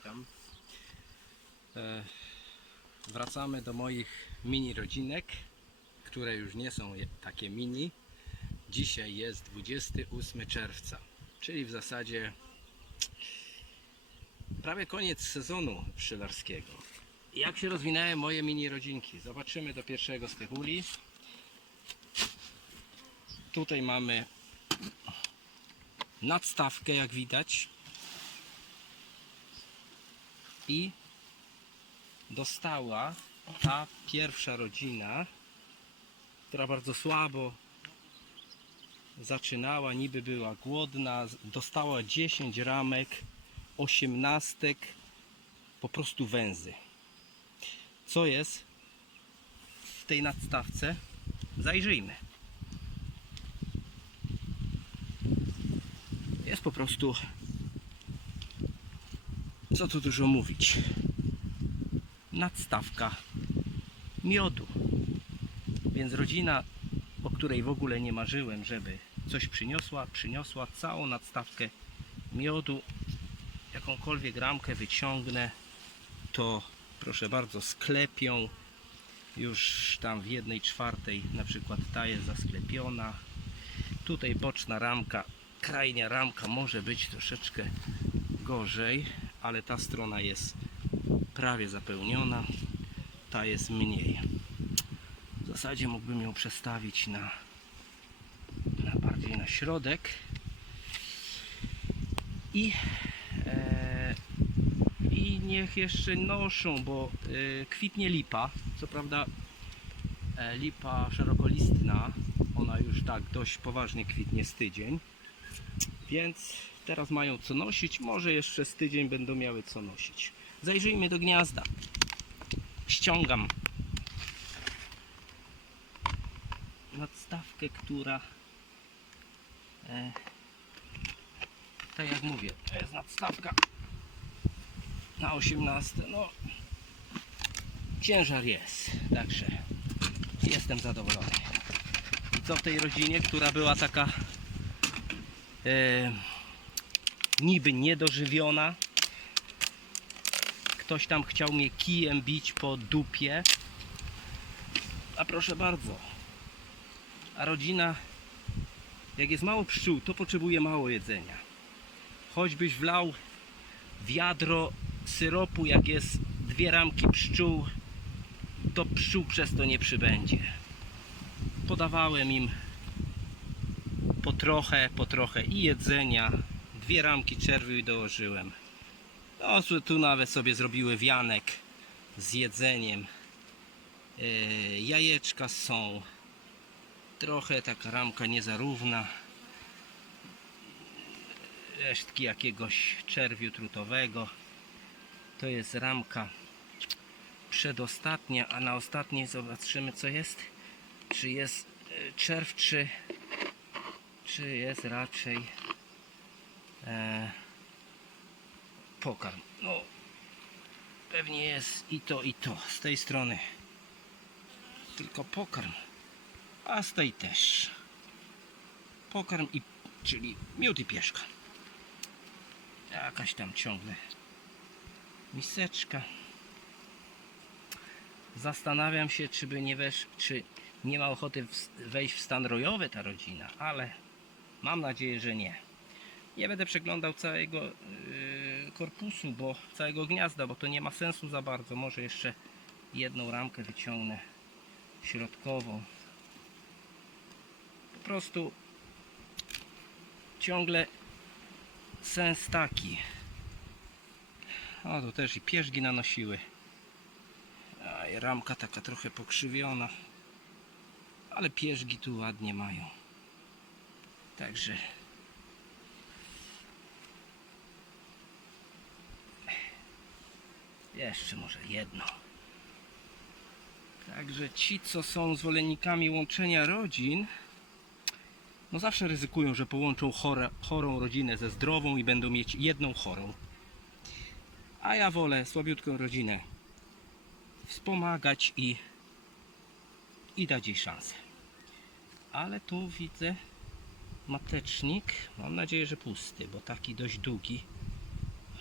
witam. E, wracamy do moich mini rodzinek, które już nie są takie mini. Dzisiaj jest 28 czerwca, czyli w zasadzie prawie koniec sezonu pszczelarskiego. Jak się rozwinęły moje mini rodzinki? Zobaczymy do pierwszego z tych uli. Tutaj mamy nadstawkę, jak widać. I dostała ta pierwsza rodzina, która bardzo słabo zaczynała, niby była głodna, dostała 10 ramek, 18 po prostu węzy. Co jest w tej nadstawce? Zajrzyjmy. Jest po prostu co tu dużo mówić. Nadstawka miodu. Więc rodzina, o której w ogóle nie marzyłem, żeby coś przyniosła, przyniosła całą nadstawkę miodu. Jakąkolwiek ramkę wyciągnę, to proszę bardzo sklepią. Już tam w jednej czwartej na przykład ta jest zasklepiona. Tutaj boczna ramka, krajnia ramka może być troszeczkę gorzej, ale ta strona jest prawie zapełniona, ta jest mniej. W zasadzie mógłbym ją przestawić na, na bardziej na środek i, e, i niech jeszcze noszą, bo e, kwitnie lipa. Co prawda e, lipa szerokolistna, ona już tak dość poważnie kwitnie z tydzień. Więc teraz mają co nosić. Może jeszcze z tydzień będą miały co nosić. Zajrzyjmy do gniazda. Ściągam nadstawkę, która e, tak jak mówię, to jest nadstawka na 18. No ciężar jest, także jestem zadowolony. I co w tej rodzinie, która była taka e, niby niedożywiona. Ktoś tam chciał mnie kijem bić po dupie. A proszę bardzo. A rodzina, jak jest mało pszczół, to potrzebuje mało jedzenia. Choćbyś wlał wiadro syropu, jak jest dwie ramki pszczół, to pszczół przez to nie przybędzie. Podawałem im po trochę, po trochę i jedzenia. Dwie ramki czerwiu dołożyłem. No, tu- nawet sobie zrobiły wianek z jedzeniem. E, jajeczka są. Trochę taka ramka niezarówna. Resztki jakiegoś czerwiu trutowego. To jest ramka przedostatnia, a na ostatniej zobaczymy co jest. Czy jest e, czerw, czy czy jest raczej e, pokarm. No, pewnie jest i to, i to. Z tej strony tylko pokarm, a z tej też. Pokarm, i, czyli miód i pieszka. Jakaś tam ciągle miseczka. Zastanawiam się, czy by nie wesz, czy nie ma ochoty wejść w stan rojowy ta rodzina, ale Mam nadzieję, że nie. Nie będę przeglądał całego yy, korpusu, bo całego gniazda, bo to nie ma sensu za bardzo. Może jeszcze jedną ramkę wyciągnę środkową. Po prostu ciągle sens taki. O, tu też i pierzgi nanosiły. Ramka taka trochę pokrzywiona. Ale pierzgi tu ładnie mają. Także jeszcze może jedno. Także ci, co są zwolennikami łączenia rodzin, no zawsze ryzykują, że połączą chore, chorą rodzinę ze zdrową i będą mieć jedną chorą. A ja wolę słabiutką rodzinę wspomagać i, i dać jej szansę. Ale tu widzę matecznik. Mam nadzieję, że pusty, bo taki dość długi.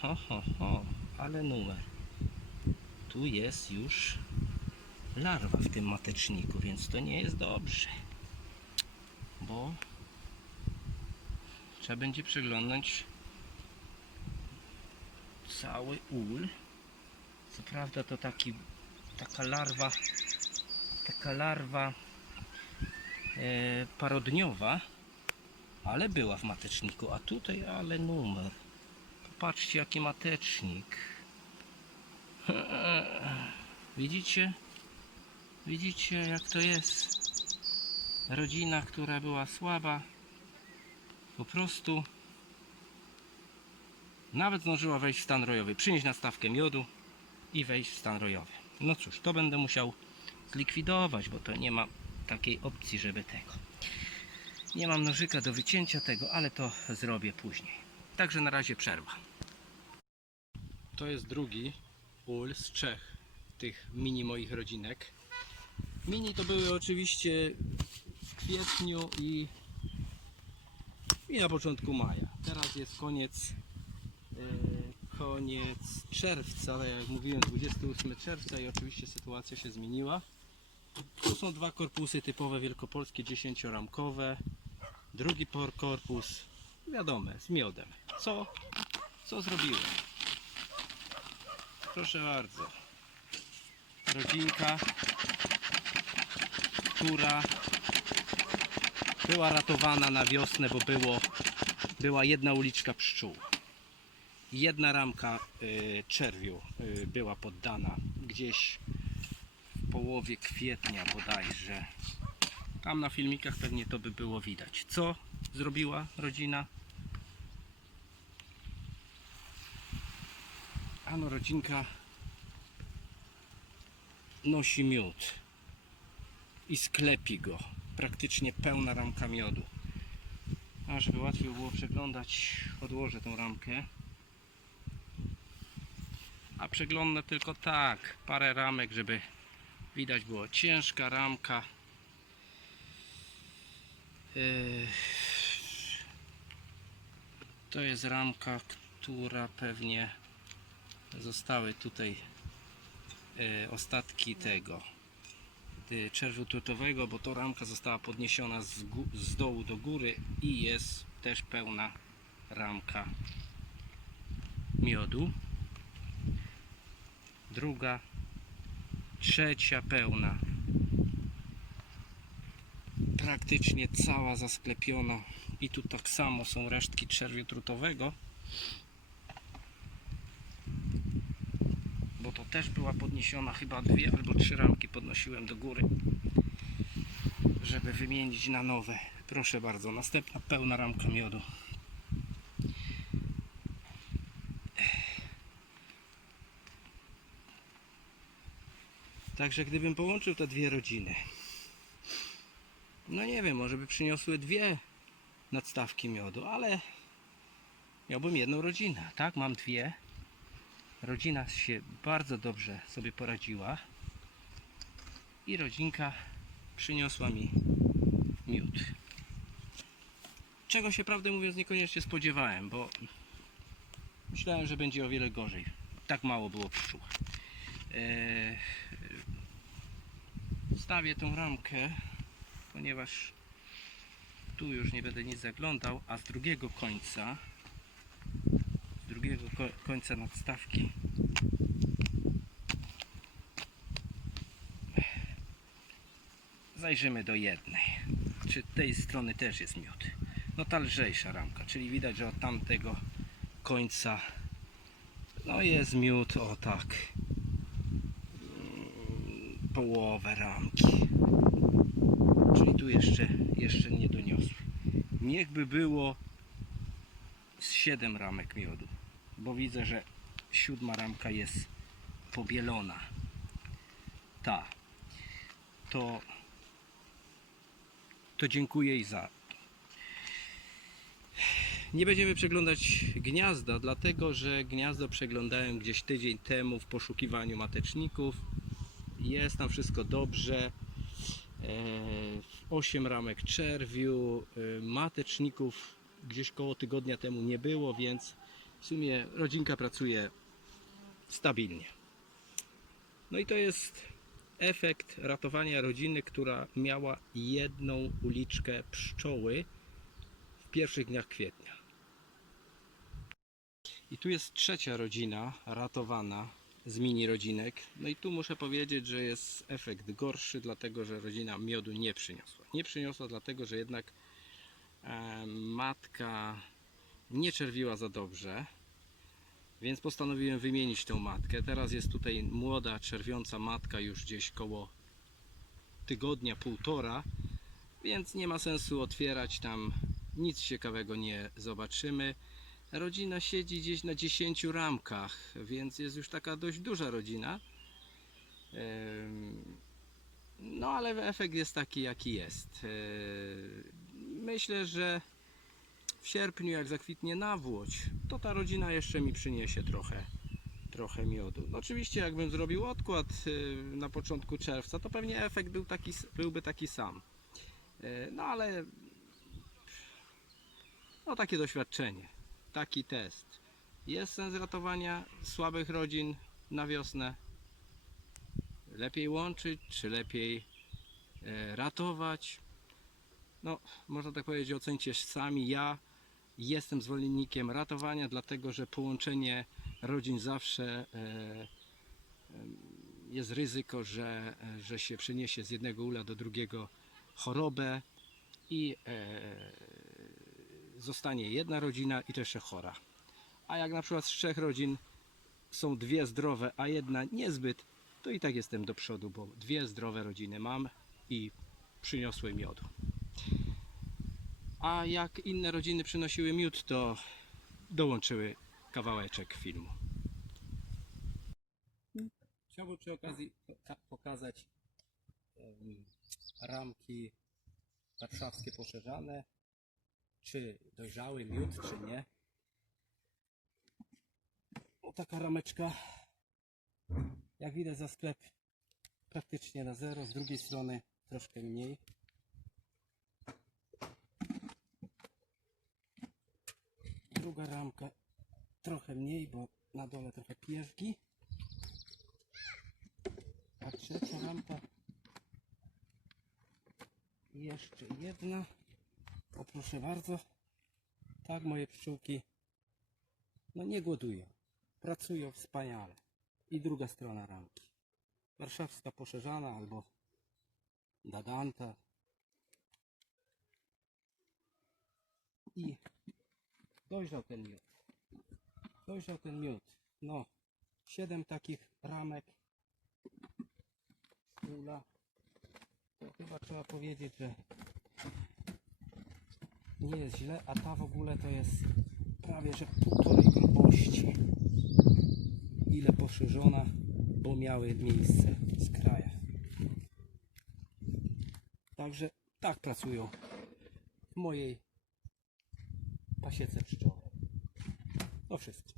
Ho, ho, ho. ale numer. Tu jest już larwa w tym mateczniku, więc to nie jest dobrze. Bo trzeba będzie przeglądać cały ul. Co prawda to taki, taka larwa, taka larwa e, parodniowa, ale była w mateczniku, a tutaj ale numer. Popatrzcie jaki matecznik. Widzicie? Widzicie jak to jest? Rodzina, która była słaba, po prostu nawet zdążyła wejść w stan rojowy. Przynieść nastawkę miodu i wejść w stan rojowy. No cóż, to będę musiał zlikwidować, bo to nie ma takiej opcji, żeby tego. Nie mam nożyka do wycięcia tego, ale to zrobię później. Także na razie przerwa. To jest drugi ul z trzech tych mini moich rodzinek. Mini to były oczywiście w kwietniu i, i na początku maja. Teraz jest koniec e, koniec czerwca, ale jak mówiłem 28 czerwca i oczywiście sytuacja się zmieniła. Tu są dwa korpusy typowe wielkopolskie 10-ramkowe. Drugi korpus, wiadomo, z miodem. Co, co zrobiłem? Proszę bardzo. Rodzinka, która była ratowana na wiosnę, bo było, była jedna uliczka pszczół. Jedna ramka y, czerwiu y, była poddana gdzieś w połowie kwietnia bodajże. Tam na filmikach pewnie to by było widać. Co zrobiła rodzina? Ano rodzinka nosi miód i sklepi go. Praktycznie pełna ramka miodu. A żeby łatwiej było przeglądać, odłożę tą ramkę. A przeglądnę tylko tak, parę ramek, żeby widać było. Ciężka ramka. To jest ramka, która pewnie zostały tutaj e, ostatki tego e, czerwiu tutowego, bo to ramka została podniesiona z, z dołu do góry i jest też pełna ramka miodu. Druga, trzecia pełna. Praktycznie cała zasklepiona i tu tak samo są resztki czerwiu trutowego. Bo to też była podniesiona chyba dwie albo trzy ramki podnosiłem do góry żeby wymienić na nowe. Proszę bardzo następna pełna ramka miodu. Także gdybym połączył te dwie rodziny no nie wiem może by przyniosły dwie nadstawki miodu ale miałbym jedną rodzinę. Tak mam dwie Rodzina się bardzo dobrze sobie poradziła i rodzinka przyniosła mi miód. Czego się prawdę mówiąc niekoniecznie spodziewałem, bo myślałem, że będzie o wiele gorzej. Tak mało było pszczół. Eee, Stawię tą ramkę, ponieważ tu już nie będę nic zaglądał, a z drugiego końca drugiego ko- końca nadstawki. Zajrzymy do jednej. Czy tej strony też jest miód? No ta lżejsza ramka czyli widać, że od tamtego końca no jest miód o tak. Mm, połowę ramki. Czyli tu jeszcze, jeszcze nie doniosły. Niechby było z 7 ramek miodu, bo widzę, że siódma ramka jest pobielona. Ta. To, to dziękuję i za. Nie będziemy przeglądać gniazda, dlatego że gniazdo przeglądałem gdzieś tydzień temu w poszukiwaniu mateczników. Jest tam wszystko dobrze. 8 ramek czerwiu, e, mateczników gdzieś koło tygodnia temu nie było, więc w sumie rodzinka pracuje stabilnie. No i to jest efekt ratowania rodziny, która miała jedną uliczkę pszczoły w pierwszych dniach kwietnia. I tu jest trzecia rodzina ratowana z mini rodzinek. No i tu muszę powiedzieć, że jest efekt gorszy, dlatego że rodzina miodu nie przyniosła. Nie przyniosła dlatego, że jednak e, matka nie czerwiła za dobrze. Więc postanowiłem wymienić tą matkę. Teraz jest tutaj młoda, czerwiąca matka już gdzieś koło tygodnia, półtora, więc nie ma sensu otwierać tam. Nic ciekawego nie zobaczymy. Rodzina siedzi gdzieś na 10 ramkach, więc jest już taka dość duża rodzina. No ale efekt jest taki jaki jest. Myślę, że w sierpniu jak zakwitnie nawłoć, to ta rodzina jeszcze mi przyniesie trochę, trochę miodu. No oczywiście jakbym zrobił odkład y, na początku czerwca, to pewnie efekt był taki, byłby taki sam. Y, No ale no takie doświadczenie, taki test. Jest sens ratowania słabych rodzin na wiosnę? Lepiej łączyć, czy lepiej e, ratować? No, można tak powiedzieć, ocencie sami. Ja jestem zwolennikiem ratowania, dlatego że połączenie rodzin zawsze e, em, jest ryzyko, że, e, że się przeniesie z jednego ula do drugiego chorobę i e, zostanie jedna rodzina i to jeszcze chora. A jak na przykład z trzech rodzin są dwie zdrowe, a jedna niezbyt, to i tak jestem do przodu, bo dwie zdrowe rodziny mam i przyniosły miodu. A jak inne rodziny przynosiły miód, to dołączyły kawałeczek filmu. Chciałbym przy okazji poka- pokazać ramki warszawskie poszerzane. Czy dojrzały miód, czy nie. O taka rameczka. Jak widać za sklep praktycznie na zero. Z drugiej strony troszkę mniej. Druga ramka trochę mniej, bo na dole trochę pierzgi. A trzecia ramka jeszcze jedna. O proszę bardzo. Tak moje pszczółki no nie głodują. Pracują wspaniale. I druga strona ramki. Warszawska poszerzana albo Dadanta. I dojrzał ten miód. Dojrzał ten miód. No, siedem takich ramek. Ula. To chyba trzeba powiedzieć, że nie jest źle, a ta w ogóle to jest prawie że półtorej grubości. Ile poszerzona, bo miały miejsce z kraja. Także tak pracują w mojej pasiece pszczoły. To wszystko.